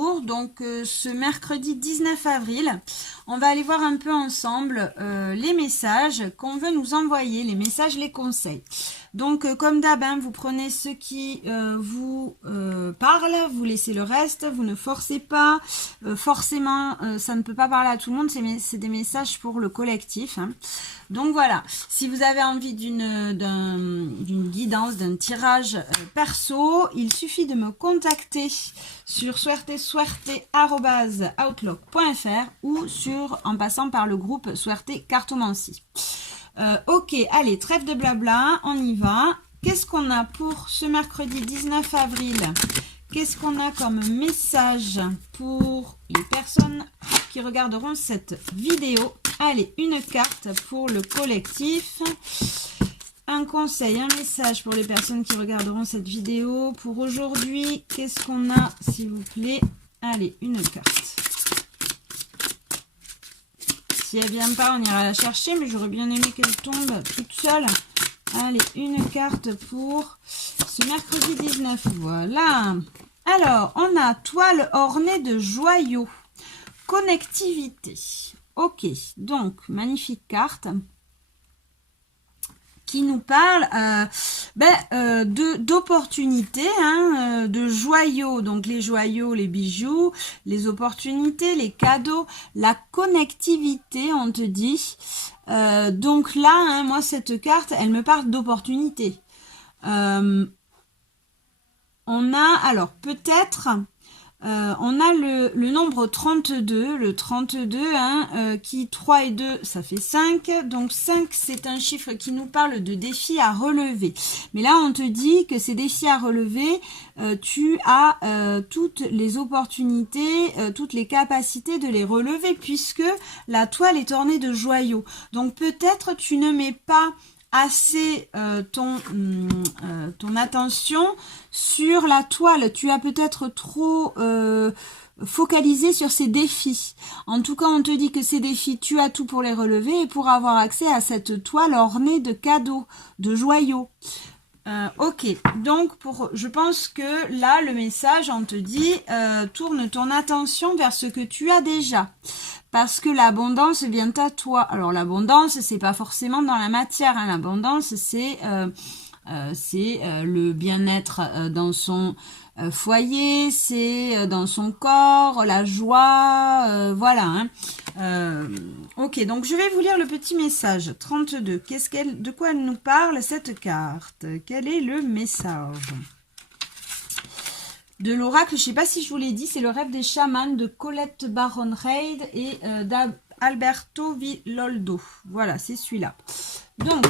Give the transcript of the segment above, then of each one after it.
bonjour. Donc ce mercredi 19 avril, on va aller voir un peu ensemble les messages qu'on veut nous envoyer, les messages, les conseils. Donc comme d'hab, hein, vous prenez ce qui vous parle, vous laissez le reste, vous ne forcez pas. Forcément, ça ne peut pas parler à tout le monde, c'est des messages pour le collectif. Hein. Donc voilà, si vous avez envie d'une guidance, d'un tirage perso, il suffit de me contacter sur suerte@outlook.fr ou en passant par le groupe Suerte Cartomancie. Ok, allez, trêve de blabla, on y va. Qu'est-ce qu'on a pour ce mercredi 19 avril? Qu'est-ce qu'on a comme message pour les personnes qui regarderont cette vidéo? Allez, une carte pour le collectif. Un conseil, un message pour les personnes qui regarderont cette vidéo. Pour aujourd'hui, qu'est-ce qu'on a, s'il vous plaît? Allez, une carte. Si elle vient pas, on ira la chercher, mais j'aurais bien aimé qu'elle tombe toute seule. Allez, une carte pour ce mercredi 19. Voilà. Alors, on a toile ornée de joyaux. Connectivité. Ok, donc, magnifique carte qui nous parle d'opportunités, hein, de joyaux. Donc, les joyaux, les bijoux, les opportunités, les cadeaux, la connectivité, on te dit. Donc là, hein, moi, cette carte, elle me parle d'opportunités. On a, alors, peut-être... on a le nombre 32, le 32, hein, qui 3 et 2, ça fait 5. Donc 5, c'est un chiffre qui nous parle de défis à relever. Mais là, on te dit que ces défis à relever, tu as toutes les opportunités, toutes les capacités de les relever, puisque la toile est ornée de joyaux. Donc peut-être tu ne mets pas assez ton attention sur la toile. Tu as peut-être trop focalisé sur ces défis. En tout cas, on te dit que ces défis, tu as tout pour les relever et pour avoir accès à cette toile ornée de cadeaux, de joyaux. Ok, donc je pense que là, le message, on te dit, tourne ton attention vers ce que tu as déjà. Parce que l'abondance vient à toi. Alors l'abondance, c'est pas forcément dans la matière. Hein. L'abondance, c'est le bien-être dans son foyer, c'est dans son corps, la joie, voilà. Hein. Ok, donc je vais vous lire le petit message. 32. De quoi elle nous parle cette carte? Quel est le message de l'oracle? Je ne sais pas si je vous l'ai dit, c'est le rêve des chamans de Colette Baron Reid et d'Alberto Villoldo. Voilà, c'est celui-là. Donc,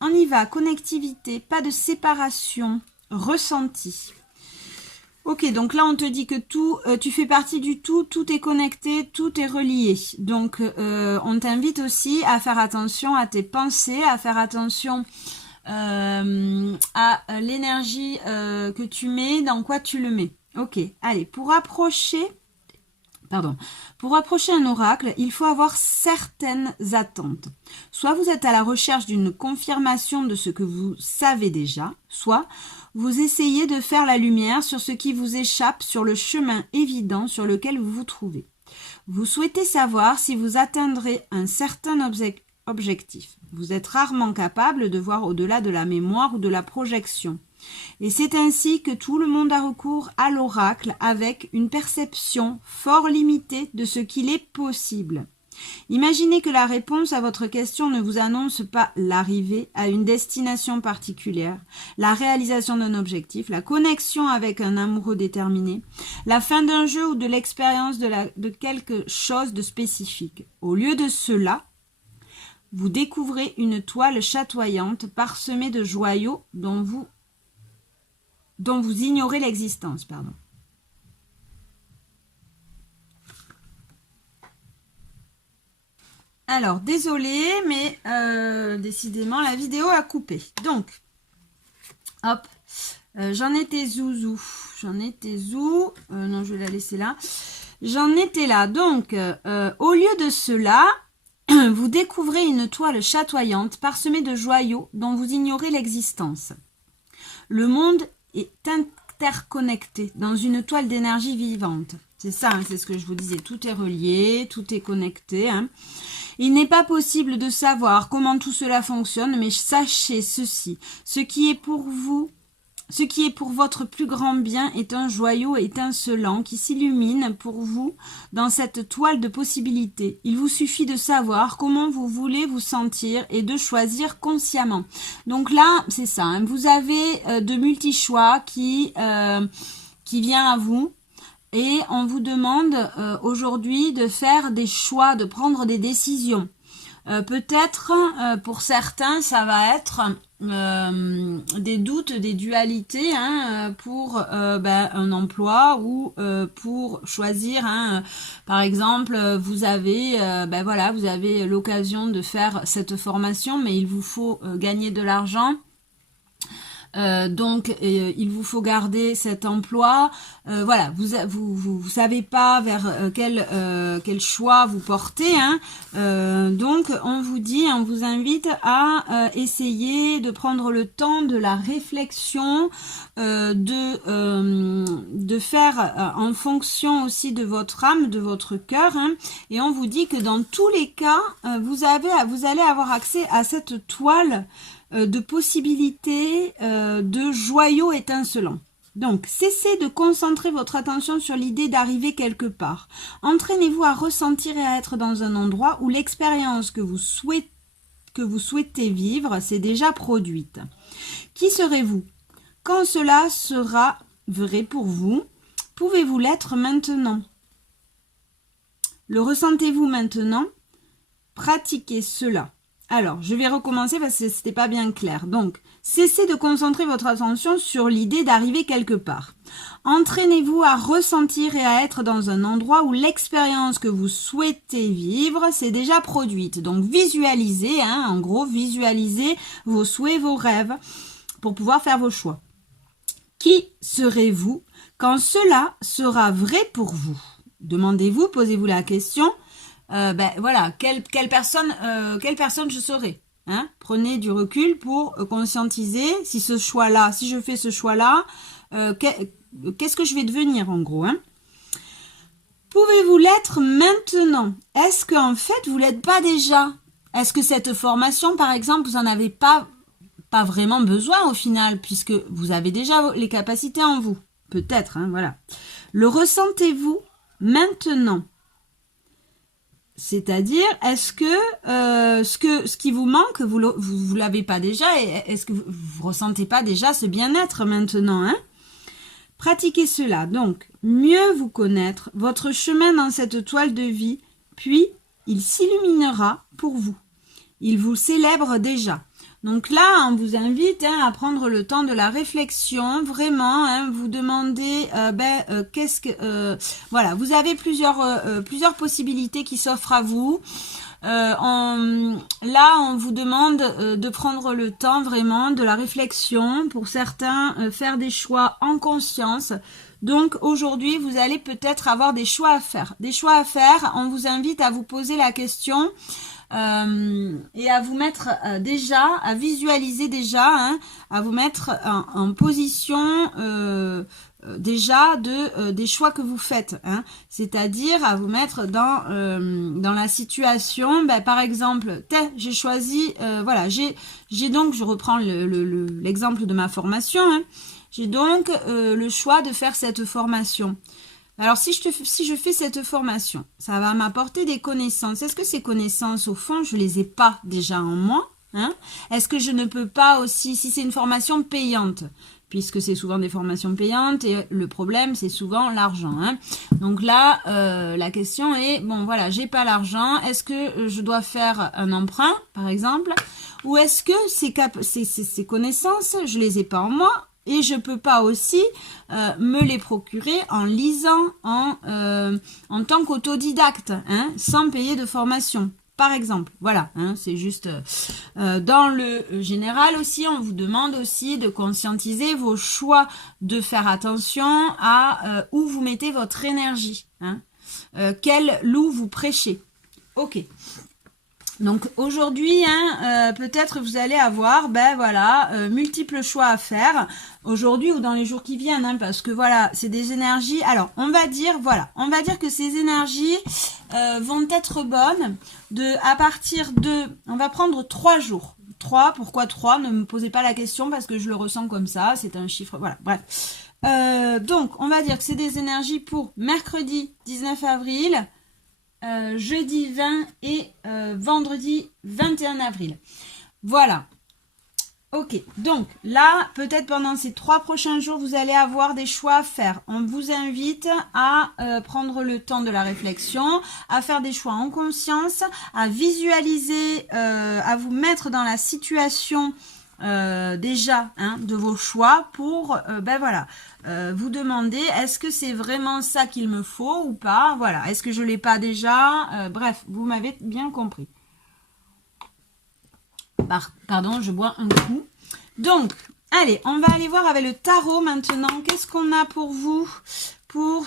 on y va. Connectivité, pas de séparation, ressenti. Ok, donc là, on te dit que tout, tu fais partie du tout, tout est connecté, tout est relié. Donc, on t'invite aussi à faire attention à tes pensées, à faire attention à l'énergie que tu mets, dans quoi tu le mets. Ok, allez, pour approcher un oracle, il faut avoir certaines attentes. Soit vous êtes à la recherche d'une confirmation de ce que vous savez déjà, soit vous essayez de faire la lumière sur ce qui vous échappe sur le chemin évident sur lequel vous vous trouvez. Vous souhaitez savoir si vous atteindrez un certain objectif. Vous êtes rarement capable de voir au-delà de la mémoire ou de la projection. Et c'est ainsi que tout le monde a recours à l'oracle avec une perception fort limitée de ce qu'il est possible. Imaginez que la réponse à votre question ne vous annonce pas l'arrivée à une destination particulière, la réalisation d'un objectif, la connexion avec un amoureux déterminé, la fin d'un jeu ou de l'expérience de quelque chose de spécifique. Au lieu de cela, vous découvrez une toile chatoyante parsemée de joyaux dont vous ignorez l'existence. Alors, désolé, mais décidément, la vidéo a coupé. Donc, hop, j'en étais où? Non, je vais la laisser là. J'en étais là. Donc, au lieu de cela, vous découvrez une toile chatoyante parsemée de joyaux dont vous ignorez l'existence. Le monde est interconnecté dans une toile d'énergie vivante. C'est ça, hein, c'est ce que je vous disais, tout est relié, tout est connecté. Hein. Il n'est pas possible de savoir comment tout cela fonctionne, mais sachez ceci, ce qui est pour vous, ce qui est pour votre plus grand bien est un joyau étincelant qui s'illumine pour vous dans cette toile de possibilités. Il vous suffit de savoir comment vous voulez vous sentir et de choisir consciemment. Donc là, c'est ça, hein, vous avez de multi-choix qui vient à vous. Et on vous demande aujourd'hui de faire des choix, de prendre des décisions. Peut-être, pour certains, ça va être des doutes, des dualités hein, pour un emploi ou pour choisir. Hein, par exemple, vous avez, vous avez l'occasion de faire cette formation, mais il vous faut gagner de l'argent. Donc il vous faut garder cet emploi. Voilà, vous savez pas vers quel choix vous portez. Hein. Donc on vous invite à essayer de prendre le temps de la réflexion, de faire en fonction aussi de votre âme, de votre cœur. Hein. Et on vous dit que dans tous les cas, vous allez avoir accès à cette toile de possibilités, de joyaux étincelants. Donc, cessez de concentrer votre attention sur l'idée d'arriver quelque part. Entraînez-vous à ressentir et à être dans un endroit où l'expérience que vous souhaitez vivre s'est déjà produite. Qui serez-vous? Quand cela sera vrai pour vous, pouvez-vous l'être maintenant? Le ressentez-vous maintenant? Pratiquez cela. Alors, je vais recommencer parce que c'était pas bien clair. Donc, cessez de concentrer votre attention sur l'idée d'arriver quelque part. Entraînez-vous à ressentir et à être dans un endroit où l'expérience que vous souhaitez vivre s'est déjà produite. Donc, visualisez, hein, en gros, visualisez vos souhaits, vos rêves pour pouvoir faire vos choix. Qui serez-vous quand cela sera vrai pour vous? Demandez-vous, posez-vous la question. Voilà, quelle personne je serai. Hein? Prenez du recul pour conscientiser si je fais ce choix-là, qu'est-ce que je vais devenir en gros. Hein? Pouvez-vous l'être maintenant? Est-ce qu'en fait vous l'êtes pas déjà? Est-ce que cette formation, par exemple, vous en avez pas vraiment besoin au final, puisque vous avez déjà les capacités en vous? Peut-être, hein, voilà. Le ressentez-vous maintenant? C'est-à-dire, est-ce que ce qui vous manque, vous l'avez pas déjà, et est-ce que vous ressentez pas déjà ce bien-être maintenant, hein? Pratiquez cela, donc, mieux vous connaître, votre chemin dans cette toile de vie, puis il s'illuminera pour vous. Il vous célèbre déjà. Donc là, on vous invite à prendre le temps de la réflexion, vraiment, hein, vous demandez, voilà, vous avez plusieurs possibilités qui s'offrent à vous. On vous demande de prendre le temps vraiment de la réflexion. Pour certains, faire des choix en conscience. Donc aujourd'hui, vous allez peut-être avoir des choix à faire. On vous invite à vous poser la question. Et à vous mettre à visualiser déjà, hein, à vous mettre en position déjà des choix que vous faites, hein, c'est-à-dire à vous mettre dans la situation, par exemple, j'ai choisi, voilà, j'ai donc, je reprends l'exemple de ma formation, hein, j'ai donc le choix de faire cette formation. Alors, si je fais cette formation, ça va m'apporter des connaissances. Est-ce que ces connaissances, au fond, je les ai pas déjà en moi, hein? Est-ce que je ne peux pas aussi, si c'est une formation payante, puisque c'est souvent des formations payantes, et le problème, c'est souvent l'argent, hein? Donc là, la question est, bon, voilà, j'ai pas l'argent, est-ce que je dois faire un emprunt, par exemple, ou est-ce que ces connaissances, je les ai pas en moi? Et je peux pas aussi me les procurer en lisant en tant qu'autodidacte, hein, sans payer de formation, par exemple. Voilà, hein, c'est juste dans le général aussi, on vous demande aussi de conscientiser vos choix, de faire attention à où vous mettez votre énergie, hein, quel loup vous prêchez. Ok. Donc aujourd'hui, hein, peut-être vous allez avoir, ben voilà, multiples choix à faire aujourd'hui ou dans les jours qui viennent, hein, parce que voilà, c'est des énergies. Alors on va dire, voilà, on va dire que ces énergies vont être bonnes à partir de, on va prendre 3 jours. 3, pourquoi 3? Ne me posez pas la question parce que je le ressens comme ça, c'est un chiffre, voilà, bref. Donc on va dire que c'est des énergies pour mercredi 19 avril. Jeudi 20 et vendredi 21 avril. Voilà. Ok, donc là, peut-être pendant ces 3 prochains jours, vous allez avoir des choix à faire. On vous invite à prendre le temps de la réflexion, à faire des choix en conscience, à visualiser, à vous mettre dans la situation déjà hein, de vos choix pour ben voilà vous demander est-ce que c'est vraiment ça qu'il me faut ou pas, voilà, est-ce que je l'ai pas déjà, bref, vous m'avez bien compris. Pardon, je bois un coup. Donc allez, on va aller voir avec le tarot maintenant. Qu'est-ce qu'on a pour vous pour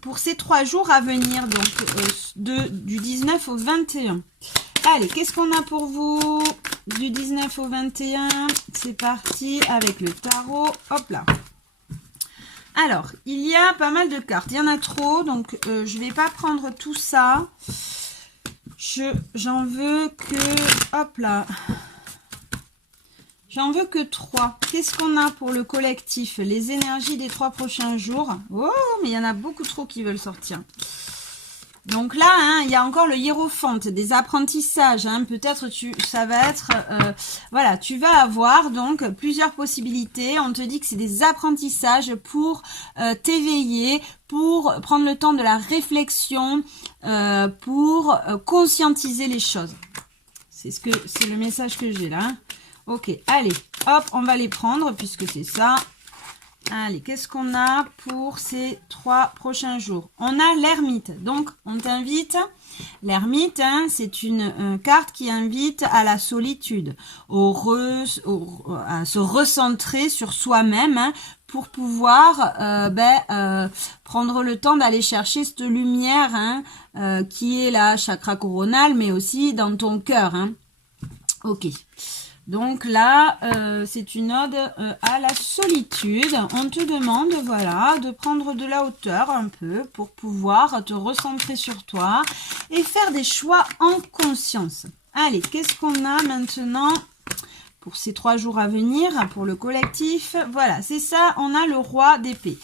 pour ces 3 jours à venir, donc du 19 au 21. Allez, qu'est-ce qu'on a pour vous du 19 au 21? C'est parti avec le tarot. Hop là. Alors, il y a pas mal de cartes. Il y en a trop, donc je ne vais pas prendre tout ça. J'en veux que... Hop là. J'en veux que 3. Qu'est-ce qu'on a pour le collectif? Les énergies des 3 prochains jours. Oh, mais il y en a beaucoup trop qui veulent sortir. Donc là, hein, il y a encore le hiérophante, des apprentissages. Hein, peut-être ça va être... voilà, tu vas avoir donc plusieurs possibilités. On te dit que c'est des apprentissages pour t'éveiller, pour prendre le temps de la réflexion, pour conscientiser les choses. C'est le message que j'ai là. Hein. Ok, allez, hop, on va les prendre puisque c'est ça. Allez, qu'est-ce qu'on a pour ces 3 prochains jours? On a l'ermite. Donc, on t'invite. L'ermite, hein, c'est une carte qui invite à la solitude, à se recentrer sur soi-même hein, pour pouvoir prendre le temps d'aller chercher cette lumière hein, qui est la chakra coronale, mais aussi dans ton cœur. Hein. Ok. Donc là, c'est une ode à la solitude. On te demande, voilà, de prendre de la hauteur un peu pour pouvoir te recentrer sur toi et faire des choix en conscience. Allez, qu'est-ce qu'on a maintenant pour ces 3 jours à venir, pour le collectif? Voilà, c'est ça, on a le roi d'épée.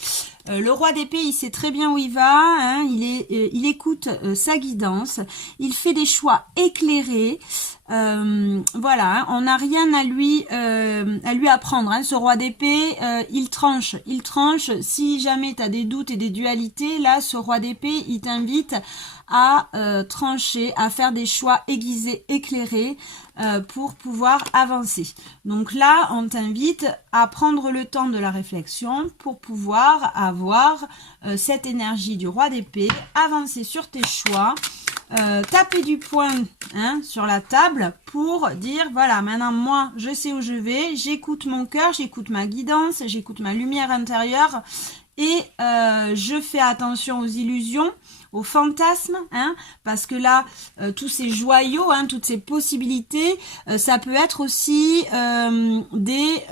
Le roi d'épée, il sait très bien où il va, hein, il écoute sa guidance, il fait des choix éclairés. Voilà, on n'a rien à lui apprendre. Hein. Ce roi d'épée, il tranche. Si jamais tu as des doutes et des dualités, là, ce roi d'épée, il t'invite à trancher, à faire des choix aiguisés, éclairés pour pouvoir avancer. Donc là, on t'invite à prendre le temps de la réflexion pour pouvoir avoir cette énergie du roi d'épée, avancer sur tes choix, taper du poing hein, sur la table pour dire voilà, maintenant moi je sais où je vais, j'écoute mon cœur, j'écoute ma guidance, j'écoute ma lumière intérieure et je fais attention aux illusions, aux fantasmes, hein, parce que là, tous ces joyaux, hein, toutes ces possibilités, ça peut être aussi des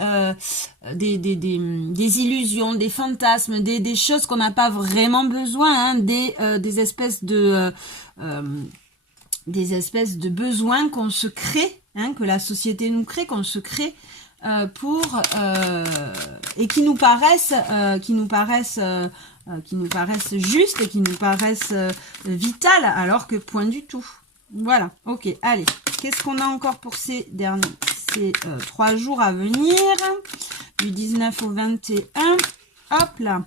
illusions, des fantasmes, des choses qu'on n'a pas vraiment besoin, hein, des espèces de besoins qu'on se crée, hein, que la société nous crée, qu'on se crée et qui nous paraissent justes et qui nous paraissent vitales, alors que point du tout. Voilà, ok, allez, qu'est-ce qu'on a encore pour ces 3 jours à venir, du 19 au 21, hop là.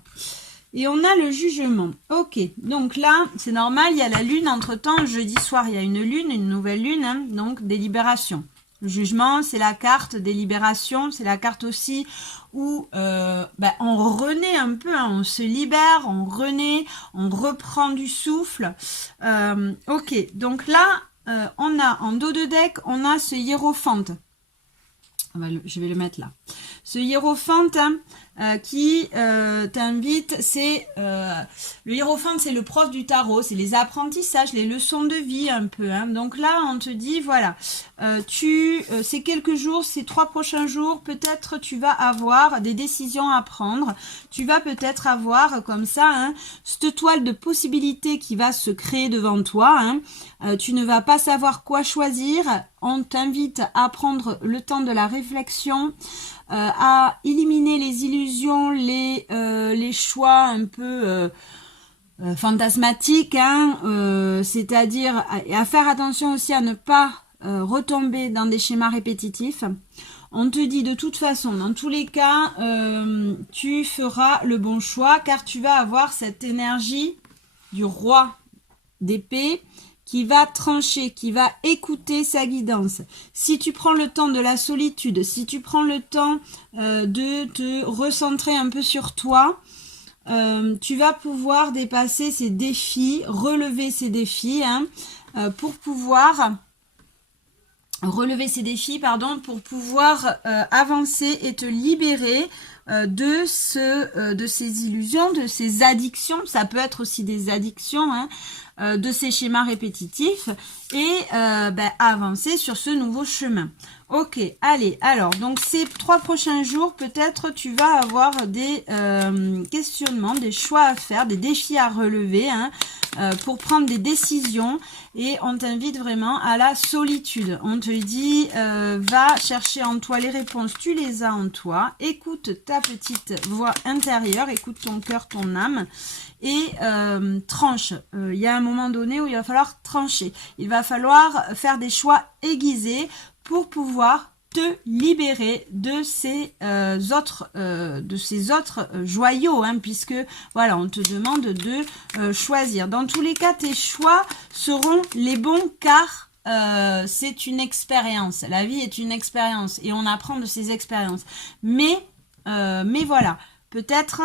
Et on a le jugement. Ok, donc là, c'est normal, il y a la lune, entre-temps, jeudi soir, il y a une lune, une nouvelle lune, hein, donc des libérations. Le jugement, c'est la carte des libérations, c'est la carte aussi où on renaît un peu, hein, on se libère, on renaît, on reprend du souffle. Ok, donc là, on a en dos de deck, on a ce hiérophante. Je vais le mettre là. Ce hiérophante, hein, qui t'invite. C'est le hiérophante, c'est le prof du tarot, c'est les apprentissages, les leçons de vie un peu. Hein. Donc là, on te dit, voilà, ces quelques jours, ces 3 prochains jours, peut-être tu vas avoir des décisions à prendre. Tu vas peut-être avoir comme ça, hein, cette toile de possibilités qui va se créer devant toi. Hein. Tu ne vas pas savoir quoi choisir. On t'invite à prendre le temps de la réflexion, à éliminer les illusions, les choix un peu fantasmatiques, hein, c'est-à-dire à faire attention aussi à ne pas retomber dans des schémas répétitifs. On te dit de toute façon, dans tous les cas, tu feras le bon choix car tu vas avoir cette énergie du roi d'épée qui va trancher, qui va écouter sa guidance. Si tu prends le temps de la solitude, si tu prends le temps de te recentrer un peu sur toi, tu vas pouvoir dépasser ces défis, relever ces défis, hein, pour pouvoir avancer et te libérer de ces illusions, de ces addictions. Ça peut être aussi des addictions, hein, de ces schémas répétitifs et avancer sur ce nouveau chemin. Ok, allez, alors, donc ces 3 prochains jours, peut-être tu vas avoir des questionnements, des choix à faire, des défis à relever, hein, pour prendre des décisions et on t'invite vraiment à la solitude. On te dit, va chercher en toi les réponses, tu les as en toi, écoute ta petite voix intérieure, écoute ton cœur, ton âme et tranche. Il y a un moment donné où il va falloir trancher. Il va falloir faire des choix aiguisés pour pouvoir te libérer de ces autres joyaux, hein, puisque voilà, on te demande de choisir. Dans tous les cas, tes choix seront les bons car c'est une expérience. La vie est une expérience et on apprend de ces expériences. Mais voilà. Peut-être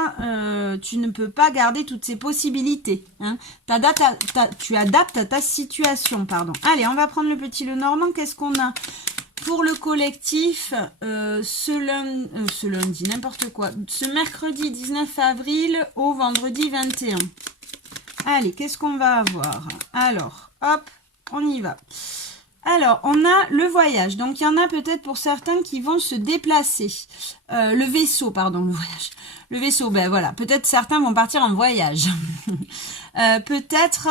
tu ne peux pas garder toutes ces possibilités. Hein. Tu adaptes à ta situation. Pardon. Allez, on va prendre le petit Lenormand. Qu'est-ce qu'on a pour le collectif ce lundi, n'importe quoi. Ce mercredi 19 avril au vendredi 21. Allez, qu'est-ce qu'on va avoir? Alors, hop, on y va. Alors, on a le voyage. Donc, il y en a peut-être pour certains qui vont se déplacer. Le vaisseau, pardon, le voyage. Le vaisseau, ben voilà. Peut-être certains vont partir en voyage. Peut-être,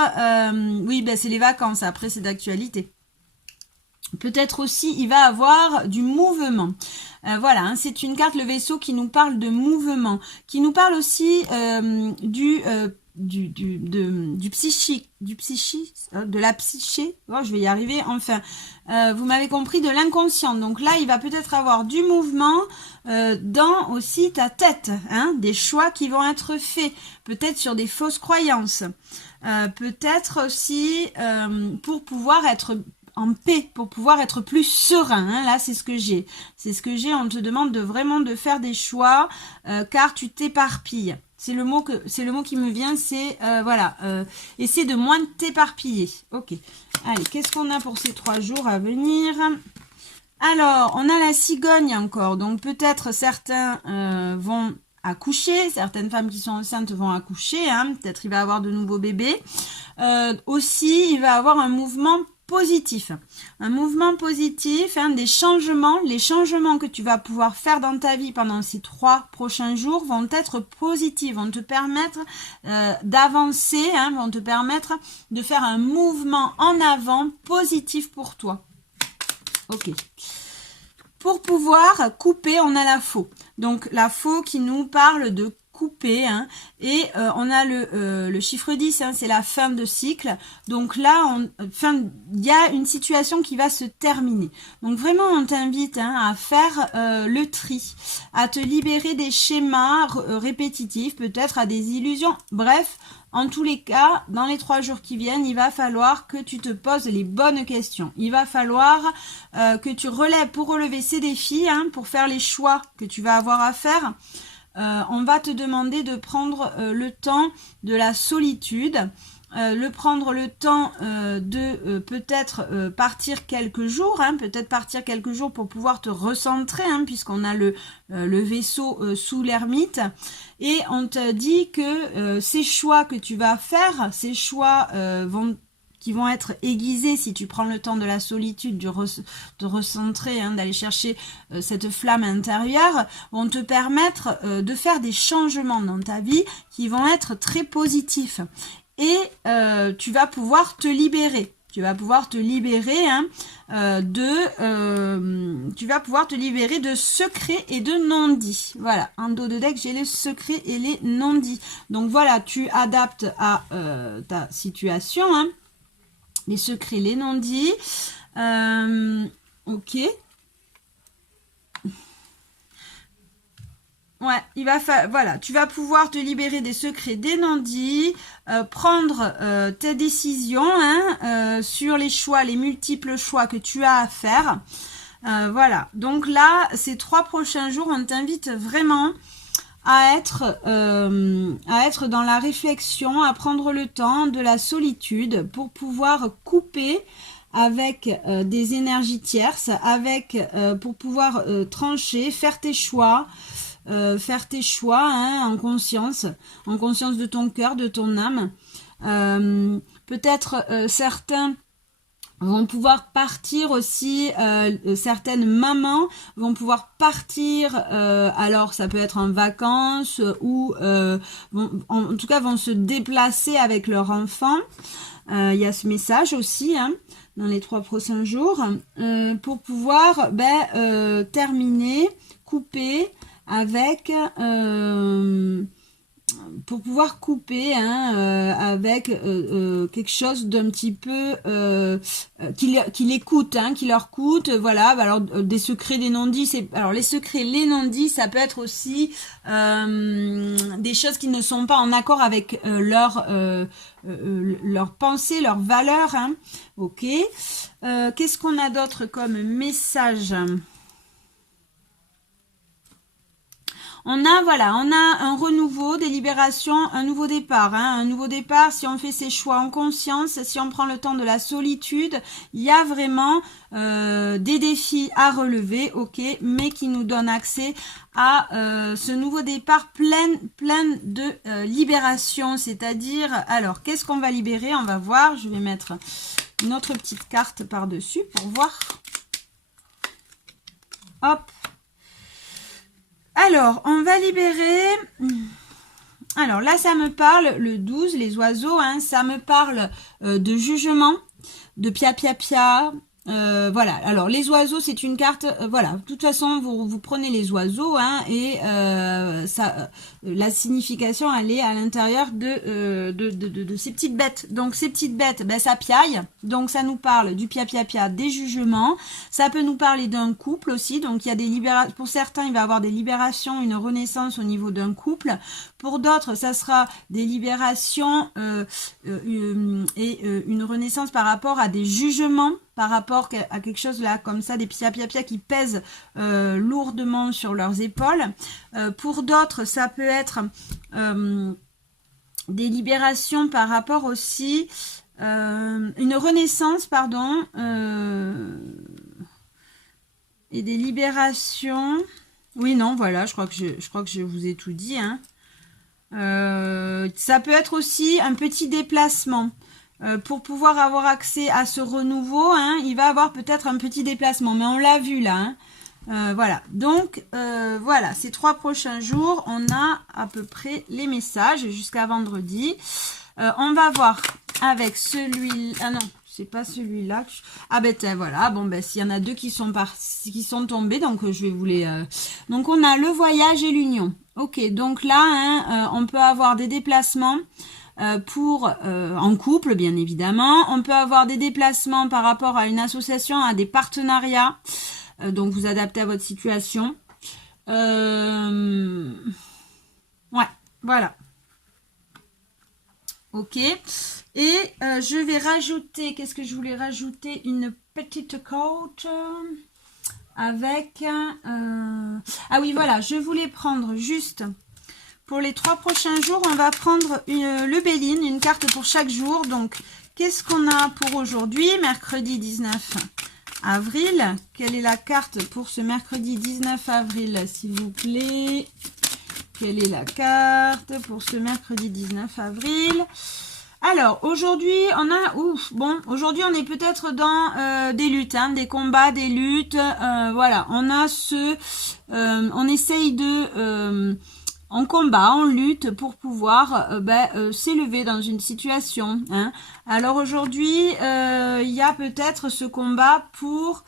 oui, ben c'est les vacances. Après, c'est d'actualité. Peut-être aussi, il va avoir du mouvement. Voilà, hein, c'est une carte, le vaisseau, qui nous parle de mouvement. Qui nous parle aussi du psychique, de la psyché, oh, je vais y arriver, enfin, vous m'avez compris, de l'inconscient. Donc là, il va peut-être avoir du mouvement dans aussi ta tête, hein, des choix qui vont être faits, peut-être sur des fausses croyances, peut-être aussi pour pouvoir être en paix, pour pouvoir être plus serein, hein. Là c'est ce que j'ai, on te demande vraiment de faire des choix car tu t'éparpilles. C'est le mot qui me vient, c'est voilà, essaie de moins t'éparpiller. Ok. Allez, qu'est-ce qu'on a pour ces 3 jours à venir? Alors, on a la cigogne encore. Donc peut-être certains vont accoucher, certaines femmes qui sont enceintes vont accoucher, hein. Peut-être il va avoir de nouveaux bébés. Aussi, il va avoir un mouvement positif, hein, des changements. Les changements que tu vas pouvoir faire dans ta vie pendant ces 3 prochains jours vont être positifs, vont te permettre d'avancer, hein, vont te permettre de faire un mouvement en avant positif pour toi. Ok. Pour pouvoir couper, on a la faux. Donc la faux qui nous parle de couper, hein, et on a le chiffre 10, hein, c'est la fin de cycle. Donc là, il y a une situation qui va se terminer. Donc vraiment, on t'invite, hein, à faire le tri, à te libérer des schémas répétitifs, peut-être à des illusions. Bref, en tous les cas, dans les 3 jours qui viennent, il va falloir que tu te poses les bonnes questions. Il va falloir que tu relèves, pour relever ces défis, hein, pour faire les choix que tu vas avoir à faire. on va te demander de prendre le temps de la solitude, prendre le temps de peut-être partir quelques jours, peut-être partir quelques jours pour pouvoir te recentrer, puisqu'on a le vaisseau sous l'ermite, et on te dit que ces choix que tu vas faire, ces choix qui vont être aiguisés si tu prends le temps de la solitude, de recentrer, d'aller chercher cette flamme intérieure, vont te permettre de faire des changements dans ta vie qui vont être très positifs. Et tu vas pouvoir te libérer. Tu vas pouvoir te libérer de secrets et de non-dits. Voilà, en dos de deck, j'ai les secrets et les non-dits. Donc voilà, tu adaptes à ta situation, les secrets, les non-dits. Ok. Ouais, voilà, tu vas pouvoir te libérer des secrets, des non-dits, prendre tes décisions sur les choix, les multiples choix que tu as à faire. Voilà, donc là, ces 3 prochains jours, on t'invite vraiment à être dans la réflexion, à prendre le temps de la solitude pour pouvoir couper avec des énergies tierces, pour pouvoir trancher, faire tes choix en conscience de ton cœur, de ton âme. Peut-être certains vont pouvoir partir aussi, certaines mamans vont pouvoir partir, alors ça peut être en vacances ou en tout cas vont se déplacer avec leur enfant. Il y a ce message aussi dans les 3 prochains jours pour pouvoir terminer, couper avec pour pouvoir couper avec quelque chose d'un petit peu qui l'écoute, qui leur coûte, voilà. Alors des secrets, des non-dits, alors les secrets, les non-dits, ça peut être aussi des choses qui ne sont pas en accord avec leur pensée, leurs valeurs, ok. Qu'est-ce qu'on a d'autre comme message? On a un renouveau, des libérations, un nouveau départ. Un nouveau départ, si on fait ses choix en conscience, si on prend le temps de la solitude, il y a vraiment des défis à relever, ok, mais qui nous donnent accès à ce nouveau départ plein de libération. C'est-à-dire, alors, qu'est-ce qu'on va libérer? On va voir, je vais mettre une autre petite carte par-dessus pour voir. Hop. Alors, on va libérer... Alors là, ça me parle, le 12, les oiseaux, ça me parle de jugement, de pia. Voilà, alors les oiseaux, c'est une carte, voilà, de toute façon, vous prenez les oiseaux, et la signification, elle est à l'intérieur de ces petites bêtes. Donc ces petites bêtes, ça piaille, donc ça nous parle du pia, des jugements. Ça peut nous parler d'un couple aussi, donc il y a des libérations, pour certains, il va y avoir des libérations, une renaissance au niveau d'un couple. Pour d'autres, ça sera des libérations et une renaissance par rapport à des jugements, par rapport à quelque chose là comme ça, des pia qui pèsent lourdement sur leurs épaules. Pour d'autres, ça peut être des libérations par rapport aussi, une renaissance, pardon, et des libérations. Oui, non, voilà, je crois que je vous ai tout dit. Ça peut être aussi un petit déplacement. Pour pouvoir avoir accès à ce renouveau, il va avoir peut-être un petit déplacement, mais on l'a vu là. Voilà, donc voilà, ces 3 prochains jours, on a à peu près les messages jusqu'à vendredi. On va voir avec celui-là. Ah non, c'est pas celui-là. Ah voilà, bon s'il y en a 2 qui sont tombés, donc je vais vous les... Donc on a le voyage et l'union. Ok, donc là, on peut avoir des déplacements en couple, bien évidemment. On peut avoir des déplacements par rapport à une association, à des partenariats. Donc, vous adaptez à votre situation. Ouais, voilà. Ok. Et je vais rajouter, qu'est-ce que je voulais rajouter? Une petite carte. avec... Ah oui, voilà, je voulais prendre juste... Pour les 3 prochains jours, on va prendre le Béline, une carte pour chaque jour. Donc, qu'est-ce qu'on a pour aujourd'hui, mercredi 19 avril? Quelle est la carte pour ce mercredi 19 avril, s'il vous plaît? Quelle est la carte pour ce mercredi 19 avril? Alors, aujourd'hui, on a... aujourd'hui, on est peut-être dans des luttes, hein, des combats, des luttes. Voilà, on a on essaye de... on combat, on lutte pour pouvoir s'élever dans une situation. Hein. Alors aujourd'hui, il y a peut-être ce combat pour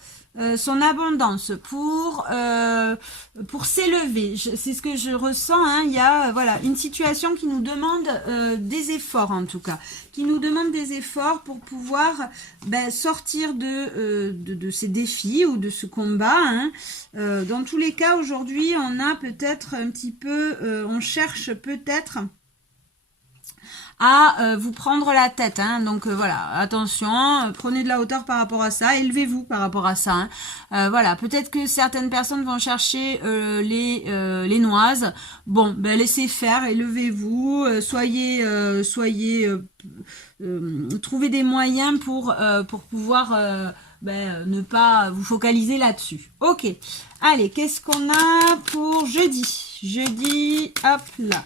son abondance, pour s'élever. C'est ce que je ressens. Hein. Il y a voilà une situation qui nous demande des efforts, en tout cas, qui nous demande des efforts pour pouvoir sortir de ces défis ou de ce combat. Hein. Dans tous les cas, aujourd'hui, on a peut-être un petit peu, on cherche peut-être à vous prendre la tête, hein. Donc voilà, attention, prenez de la hauteur par rapport à ça, élevez-vous par rapport à ça, hein. Voilà, peut-être que certaines personnes vont chercher les noises. Bon, laissez faire, élevez-vous, trouvez des moyens pour pouvoir ne pas vous focaliser là-dessus. Ok, allez, qu'est-ce qu'on a pour jeudi? Jeudi, hop là,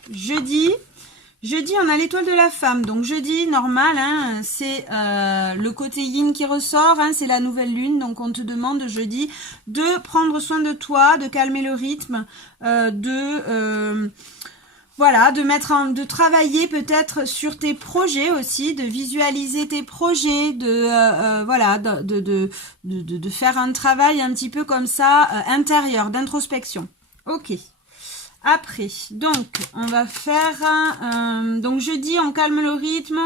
Jeudi, on a l'étoile de la femme. Donc jeudi, normal, hein, c'est le côté yin qui ressort, hein, c'est la nouvelle lune. Donc on te demande jeudi de prendre soin de toi, de calmer le rythme, de travailler peut-être sur tes projets aussi, de visualiser tes projets, de faire un travail un petit peu comme ça intérieur, d'introspection. Ok. Après, donc, on va faire... donc, jeudi, on calme le rythme,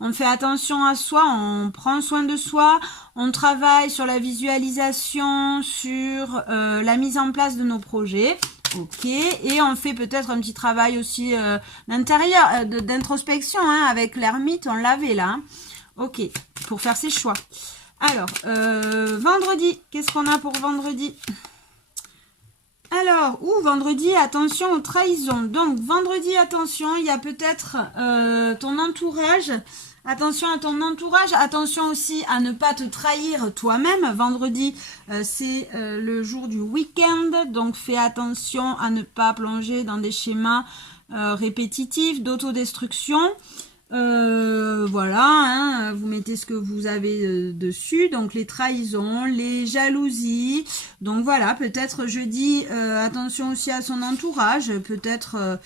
on fait attention à soi, on prend soin de soi, on travaille sur la visualisation, sur la mise en place de nos projets. Ok, et on fait peut-être un petit travail aussi d'intérieur, d'introspection, hein, avec l'ermite, on l'avait là. Hein. Ok, pour faire ses choix. Alors, vendredi, qu'est-ce qu'on a pour vendredi ? Alors, vendredi, attention aux trahisons. Donc, vendredi, attention, il y a peut-être ton entourage. Attention à ton entourage. Attention aussi à ne pas te trahir toi-même. Vendredi, c'est le jour du week-end. Donc, fais attention à ne pas plonger dans des schémas répétitifs d'autodestruction. Voilà, hein, vous mettez ce que vous avez dessus, donc les trahisons, les jalousies, donc voilà, peut-être jeudi, attention aussi à son entourage, peut-être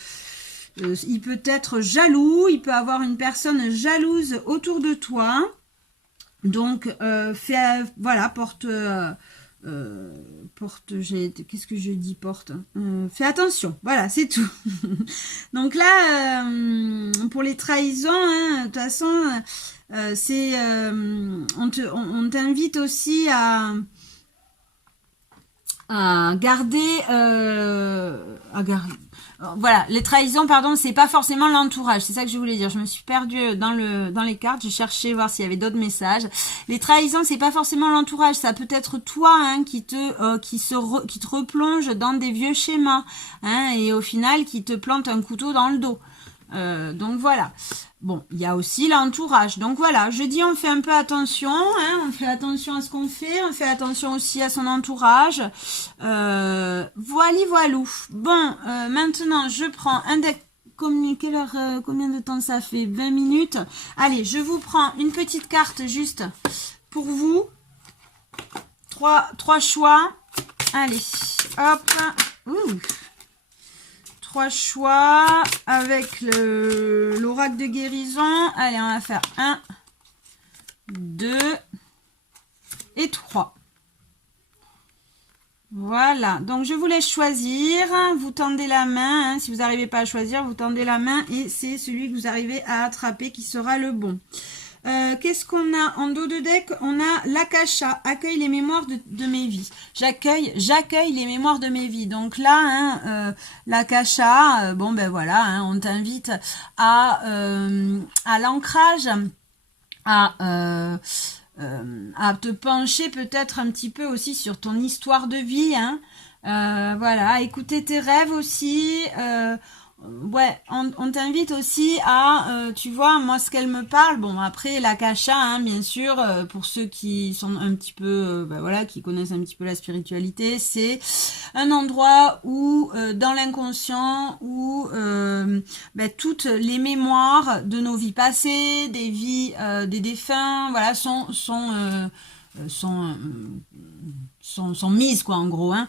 il peut être jaloux, il peut avoir une personne jalouse autour de toi, donc qu'est-ce que je dis, porte, fais attention, voilà, c'est tout. Donc là, pour les trahisons, hein, de toute façon, on t'invite aussi à garder, voilà, les trahisons, pardon, c'est pas forcément l'entourage, c'est ça que je voulais dire. Je me suis perdue dans les cartes, j'ai cherché voir s'il y avait d'autres messages. Les trahisons, c'est pas forcément l'entourage, ça peut être toi, hein, qui te replonge dans des vieux schémas, hein, et au final qui te plante un couteau dans le dos. Donc voilà. Bon, il y a aussi l'entourage. Donc voilà, je dis on fait un peu attention, hein, on fait attention à ce qu'on fait, on fait attention aussi à son entourage. Voilou. Bon, maintenant je prends un deck. Combien de temps ça fait? 20 minutes. Allez, je vous prends une petite carte juste pour vous. Trois choix. Allez, hop. 3 choix avec l'oracle de guérison. Allez, on va faire 1, 2 et 3. Voilà, donc je vous laisse choisir. Vous tendez la main. Hein, si vous n'arrivez pas à choisir, vous tendez la main et c'est celui que vous arrivez à attraper qui sera le bon. Qu'est-ce qu'on a en dos de deck? On a l'Akasha, accueille les mémoires de mes vies. J'accueille les mémoires de mes vies. Donc là, hein, l'Akasha, bon ben voilà, hein, on t'invite à l'ancrage, à à te pencher peut-être un petit peu aussi sur ton histoire de vie, hein. Voilà, écouter tes rêves aussi. Ouais, on t'invite aussi à, tu vois, moi ce qu'elle me parle, bon après l'akasha, hein, bien sûr, pour ceux qui sont un petit peu, voilà, qui connaissent un petit peu la spiritualité, c'est un endroit où, dans l'inconscient, où toutes les mémoires de nos vies passées, des vies des défunts, voilà, sont mises quoi en gros, hein.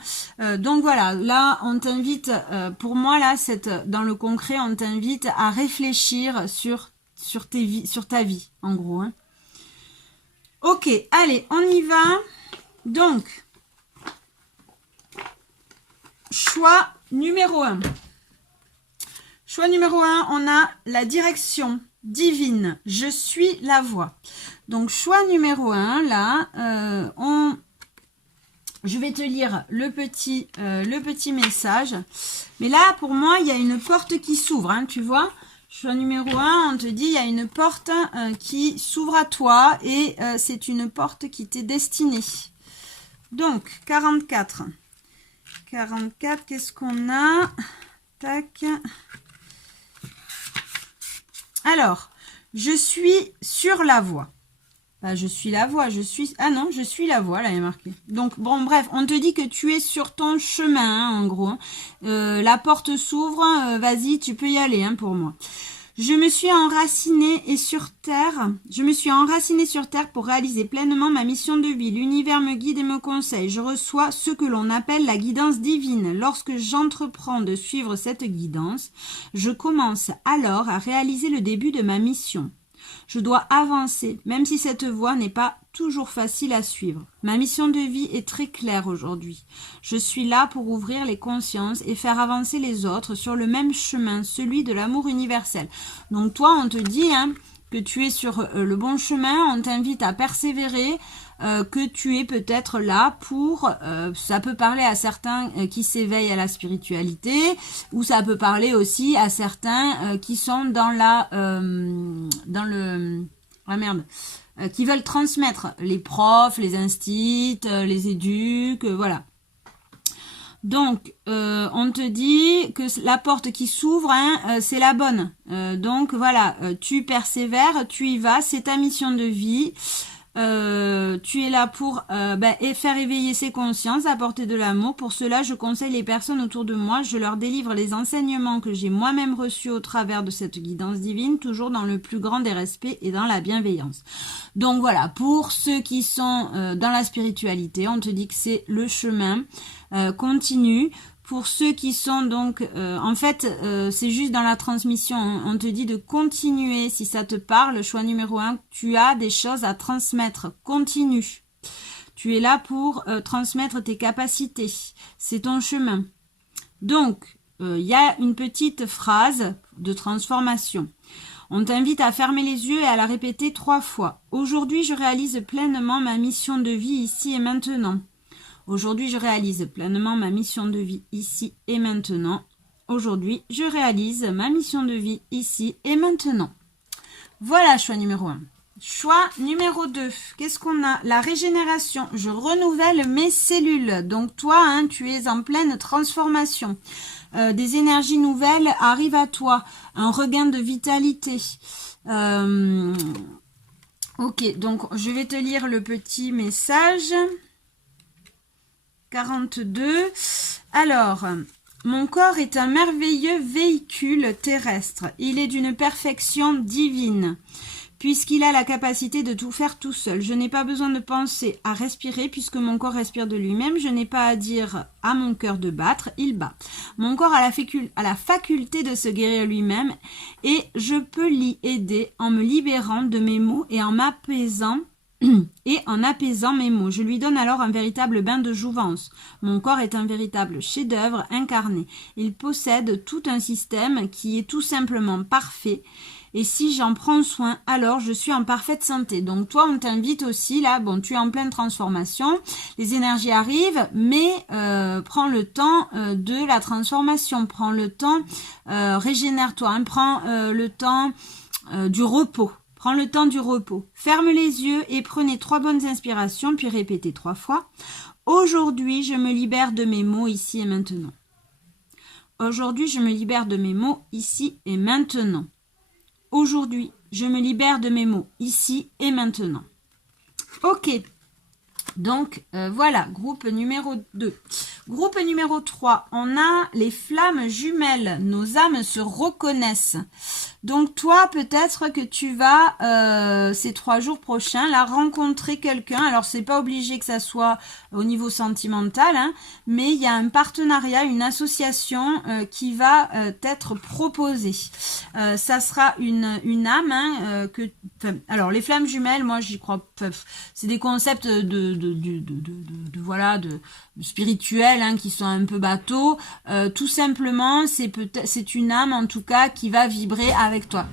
Donc voilà, là on t'invite, pour moi là dans le concret on t'invite à réfléchir sur ta vie en gros, hein. Ok, allez on y va. Donc choix numéro 1, on a la direction divine, je suis la voie. Donc choix numéro 1 là, je vais te lire le petit message. Mais là, pour moi, il y a une porte qui s'ouvre, hein, tu vois. Choix numéro 1, on te dit, il y a une porte qui s'ouvre à toi et c'est une porte qui t'est destinée. Donc, 44. 44, qu'est-ce qu'on a? Tac. Alors, je suis sur la voie. Je suis la voie, ah non, je suis la voie, là, il est marqué. Donc, bon, bref, on te dit que tu es sur ton chemin, hein, en gros. La porte s'ouvre, vas-y, tu peux y aller, hein, pour moi. Je me suis enracinée sur terre pour réaliser pleinement ma mission de vie. L'univers me guide et me conseille. Je reçois ce que l'on appelle la guidance divine. Lorsque j'entreprends de suivre cette guidance, je commence alors à réaliser le début de ma mission. Je dois avancer, même si cette voie n'est pas toujours facile à suivre. Ma mission de vie est très claire aujourd'hui. Je suis là pour ouvrir les consciences et faire avancer les autres sur le même chemin, celui de l'amour universel. Donc toi, on te dit que tu es sur le bon chemin, on t'invite à persévérer, que tu es peut-être là pour, ça peut parler à certains qui s'éveillent à la spiritualité, ou ça peut parler aussi à certains qui sont qui veulent transmettre, les profs, les instits, les éduques, voilà. Donc, on te dit que la porte qui s'ouvre, c'est la bonne. Donc, voilà, tu persévères, tu y vas, c'est ta mission de vie. Tu es là pour faire éveiller ses consciences, apporter de l'amour. Pour cela, je conseille les personnes autour de moi. Je leur délivre les enseignements que j'ai moi-même reçus au travers de cette guidance divine, toujours dans le plus grand des respects et dans la bienveillance. Donc voilà, pour ceux qui sont dans la spiritualité, on te dit que c'est le chemin continu. Pour ceux qui sont donc, c'est juste dans la transmission, on te dit de continuer, si ça te parle, choix numéro 1, tu as des choses à transmettre, continue. Tu es là pour transmettre tes capacités, c'est ton chemin. Donc, il y a une petite phrase de transformation. On t'invite à fermer les yeux et à la répéter 3 fois. Aujourd'hui, je réalise pleinement ma mission de vie ici et maintenant. Aujourd'hui, je réalise pleinement ma mission de vie ici et maintenant. Aujourd'hui, je réalise ma mission de vie ici et maintenant. Voilà, choix numéro 1. Choix numéro 2. Qu'est-ce qu'on a? La régénération. Je renouvelle mes cellules. Donc toi, tu es en pleine transformation. Des énergies nouvelles arrivent à toi. Un regain de vitalité. Ok, donc je vais te lire le petit message. 42. Alors, mon corps est un merveilleux véhicule terrestre. Il est d'une perfection divine, puisqu'il a la capacité de tout faire tout seul. Je n'ai pas besoin de penser à respirer, puisque mon corps respire de lui-même. Je n'ai pas à dire à mon cœur de battre, il bat. Mon corps a la faculté de se guérir lui-même, et je peux l'y aider en me libérant de mes maux et en m'apaisant mes maux. Je lui donne alors un véritable bain de jouvence. Mon corps est un véritable chef-d'œuvre incarné. Il possède tout un système qui est tout simplement parfait. Et si j'en prends soin, alors je suis en parfaite santé. Donc toi, on t'invite aussi, là, bon, tu es en pleine transformation, les énergies arrivent, mais prends le temps de la transformation, prends le temps, régénère-toi, prends le temps du repos. Prends le temps du repos. Ferme les yeux et prenez 3 bonnes inspirations, puis répétez 3 fois. Aujourd'hui, je me libère de mes mots ici et maintenant. Aujourd'hui, je me libère de mes mots ici et maintenant. Aujourd'hui, je me libère de mes mots ici et maintenant. Ok. Donc, voilà, groupe numéro 2. Groupe numéro 3, on a les flammes jumelles. Nos âmes se reconnaissent. Donc, toi, peut-être que tu vas, ces 3 jours prochains, là, rencontrer quelqu'un. Alors, c'est pas obligé que ça soit au niveau sentimental, hein, mais il y a un partenariat, une association qui va t'être proposée. Ça sera une âme, hein, alors, les flammes jumelles, moi, j'y crois. C'est des concepts de spirituels, hein, qui sont un peu bateaux. Tout simplement, c'est une âme en tout cas qui va vibrer avec toi.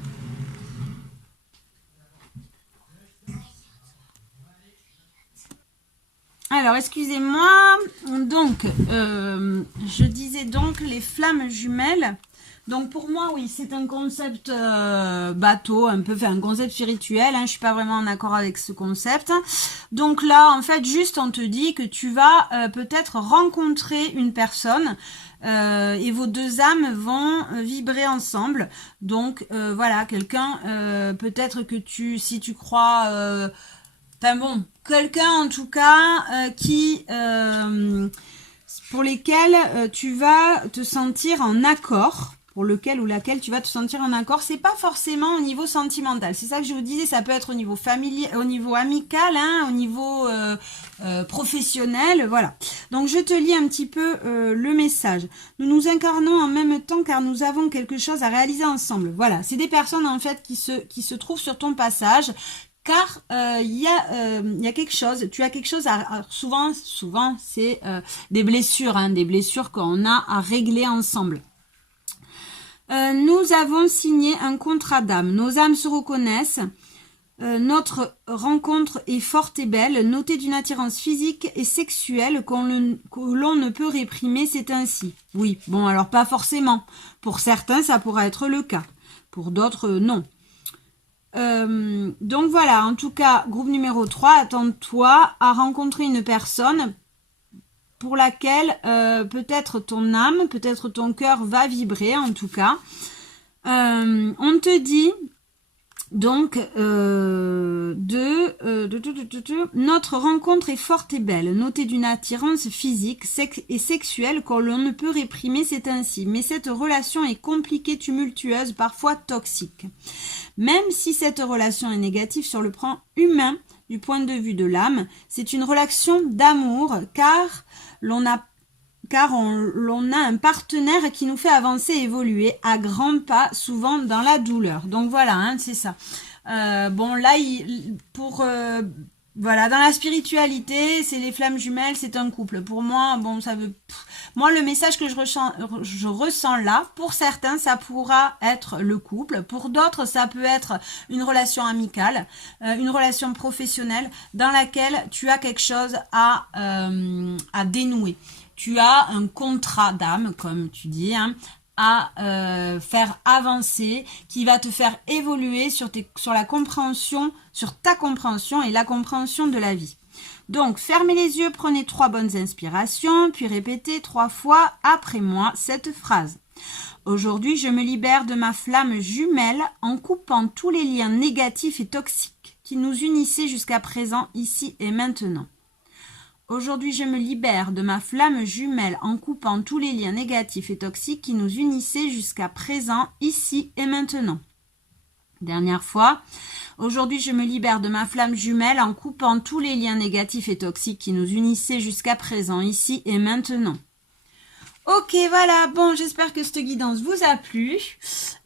Alors, excusez-moi. Donc, je disais donc les flammes jumelles. Donc pour moi, oui, c'est un concept bateau, un peu, un concept spirituel. Hein, je suis pas vraiment en accord avec ce concept. Donc là, en fait, juste on te dit que tu vas peut-être rencontrer une personne et vos 2 âmes vont vibrer ensemble. Donc voilà, quelqu'un peut-être que si tu crois, quelqu'un en tout cas qui pour lesquels tu vas te sentir en accord. Pour lequel ou laquelle tu vas te sentir en accord, c'est pas forcément au niveau sentimental. C'est ça que je vous disais, ça peut être au niveau familial, au niveau amical, hein, au niveau professionnel, voilà. Donc je te lis un petit peu le message. Nous nous incarnons en même temps car nous avons quelque chose à réaliser ensemble. Voilà, c'est des personnes en fait qui se trouvent sur ton passage. Car il y a quelque chose, tu as quelque chose souvent c'est des blessures, hein, des blessures qu'on a à régler ensemble. Nous avons signé un contrat d'âme. Nos âmes se reconnaissent. Notre rencontre est forte et belle, notée d'une attirance physique et sexuelle que l'on ne peut réprimer, c'est ainsi. Oui, bon, alors pas forcément. Pour certains, ça pourra être le cas. Pour d'autres, non. Donc voilà, en tout cas, groupe numéro 3, attends-toi à rencontrer une personne pour laquelle peut-être ton âme, peut-être ton cœur va vibrer en tout cas. On te dit donc notre rencontre est forte et belle, notée d'une attirance physique et sexuelle que l'on ne peut réprimer, c'est ainsi. Mais cette relation est compliquée, tumultueuse, parfois toxique. Même si cette relation est négative sur le plan humain, du point de vue de l'âme, c'est une relation d'amour car l'on a un partenaire qui nous fait avancer et évoluer à grands pas, souvent dans la douleur. Donc voilà, hein, c'est ça. Bon là, voilà, dans la spiritualité, c'est les flammes jumelles, c'est un couple. Pour moi, bon, moi, le message que je ressens là, pour certains, ça pourra être le couple. Pour d'autres, ça peut être une relation amicale, une relation professionnelle dans laquelle tu as quelque chose à dénouer. Tu as un contrat d'âme, comme tu dis, hein, à faire avancer, qui va te faire évoluer sur ta compréhension et la compréhension de la vie. Donc, fermez les yeux, prenez 3 bonnes inspirations, puis répétez 3 fois après moi cette phrase. Aujourd'hui, je me libère de ma flamme jumelle en coupant tous les liens négatifs et toxiques qui nous unissaient jusqu'à présent, ici et maintenant. Aujourd'hui, je me libère de ma flamme jumelle en coupant tous les liens négatifs et toxiques qui nous unissaient jusqu'à présent, ici et maintenant. Dernière fois. Aujourd'hui, je me libère de ma flamme jumelle en coupant tous les liens négatifs et toxiques qui nous unissaient jusqu'à présent, ici et maintenant. Ok, voilà, bon, j'espère que cette guidance vous a plu.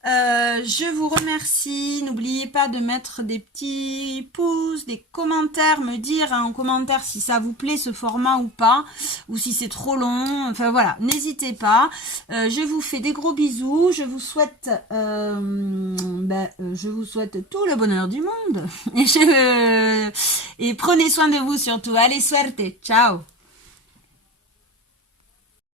Je vous remercie. N'oubliez pas de mettre des petits pouces, des commentaires, me dire en commentaire si ça vous plaît ce format ou pas, ou si c'est trop long. Enfin voilà, n'hésitez pas. Je vous fais des gros bisous. Je vous souhaite, je vous souhaite tout le bonheur du monde. Et prenez soin de vous surtout. Allez, suerte. Ciao.